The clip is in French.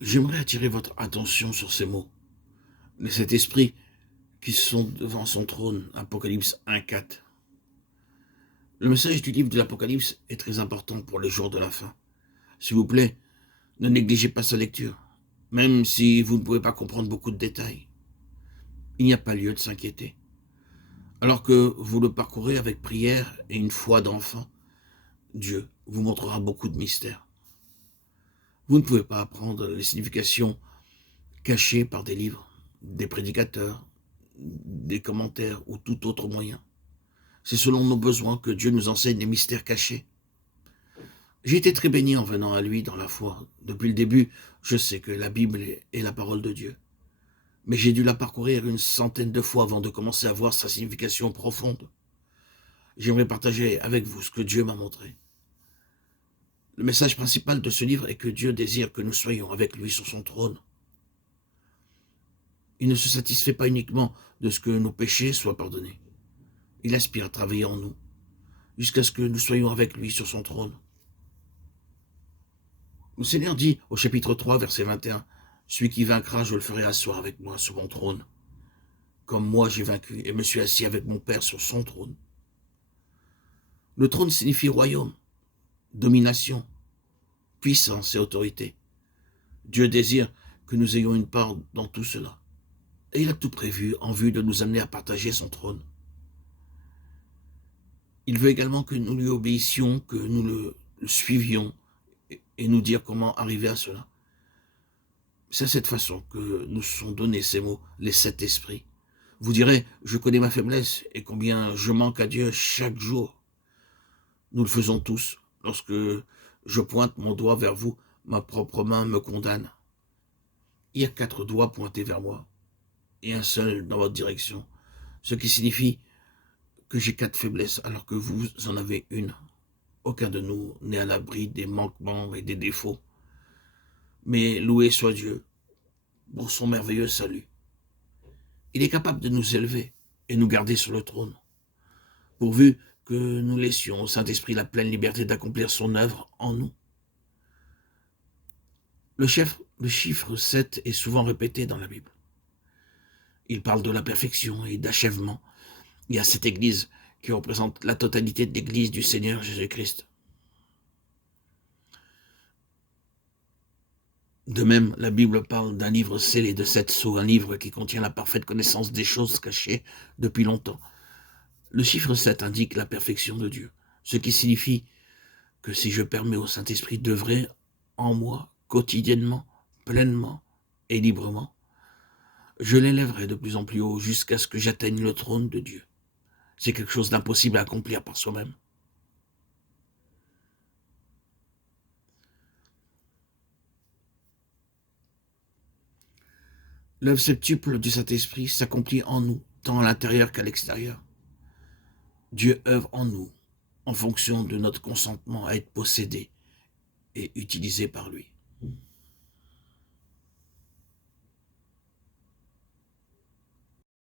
J'aimerais attirer votre attention sur ces mots. Les sept esprits qui sont devant son trône, Apocalypse 1,4. Le message du livre de l'Apocalypse est très important pour les jours de la fin. S'il vous plaît, ne négligez pas sa lecture, même si vous ne pouvez pas comprendre beaucoup de détails. Il n'y a pas lieu de s'inquiéter. Alors que vous le parcourez avec prière et une foi d'enfant, Dieu vous montrera beaucoup de mystères. Vous ne pouvez pas apprendre les significations cachées par des livres, des prédicateurs, des commentaires ou tout autre moyen. C'est selon nos besoins que Dieu nous enseigne les mystères cachés. J'ai été très béni en venant à lui dans la foi. Depuis le début, je sais que la Bible est la parole de Dieu. Mais j'ai dû la parcourir une centaine de fois avant de commencer à voir sa signification profonde. J'aimerais partager avec vous ce que Dieu m'a montré. Le message principal de ce livre est que Dieu désire que nous soyons avec lui sur son trône. Il ne se satisfait pas uniquement de ce que nos péchés soient pardonnés. Il aspire à travailler en nous, jusqu'à ce que nous soyons avec lui sur son trône. Le Seigneur dit au chapitre 3, verset 21, « Celui qui vaincra, je le ferai asseoir avec moi sur mon trône, comme moi j'ai vaincu et me suis assis avec mon Père sur son trône. » Le trône signifie royaume, domination, puissance et autorité. Dieu désire que nous ayons une part dans tout cela. Et il a tout prévu en vue de nous amener à partager son trône. Il veut également que nous lui obéissions, que nous le suivions et nous dire comment arriver à cela. C'est à cette façon que nous sont donnés ces mots, les sept esprits. Vous direz, je connais ma faiblesse et combien je manque à Dieu chaque jour. Nous le faisons tous. Lorsque je pointe mon doigt vers vous, ma propre main me condamne. Il y a 4 doigts pointés vers moi et un seul dans votre direction, ce qui signifie que j'ai 4 faiblesses alors que vous en avez une. Aucun de nous n'est à l'abri des manquements et des défauts. Mais loué soit Dieu pour son merveilleux salut. Il est capable de nous élever et nous garder sur le trône, pourvu que nous laissions au Saint-Esprit la pleine liberté d'accomplir son œuvre en nous. Le chiffre 7 est souvent répété dans la Bible. Il parle de la perfection et d'achèvement. Il y a cette Église qui représente la totalité de l'Église du Seigneur Jésus-Christ. De même, la Bible parle d'un livre scellé de 7 sceaux, un livre qui contient la parfaite connaissance des choses cachées depuis longtemps. Le chiffre 7 indique la perfection de Dieu, ce qui signifie que si je permets au Saint-Esprit d'œuvrer en moi quotidiennement, pleinement et librement, je l'élèverai de plus en plus haut jusqu'à ce que j'atteigne le trône de Dieu. C'est quelque chose d'impossible à accomplir par soi-même. L'œuvre septuple du Saint-Esprit s'accomplit en nous, tant à l'intérieur qu'à l'extérieur. Dieu œuvre en nous, en fonction de notre consentement à être possédé et utilisé par lui.